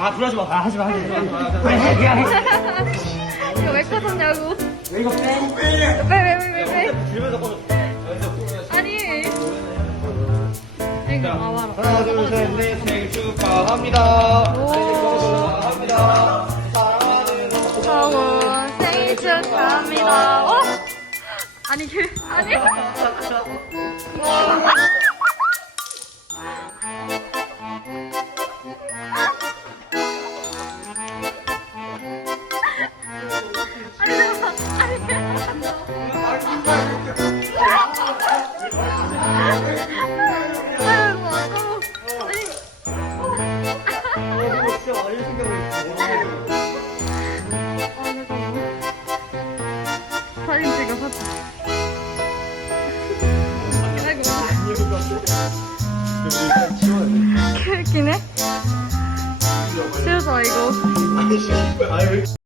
아, 그러지 마. 아, 하지 마, 하지 마. 그래, 해, 그냥 해. 이거 왜 꺼졌냐고. 왜 이거 빼? 왜, 왜, 왜, 왜, 왜? 들면서 꺼져. 아니. 이거. 하나, 둘, 셋, 넷, 생일 축하합니다. 생일 축하합니다. 사랑하는 성우 생일 축하합니다. 어? 아니, 그. 아니, 사진 찍어서. 웃기네. 치워서 이거. 아니, 왜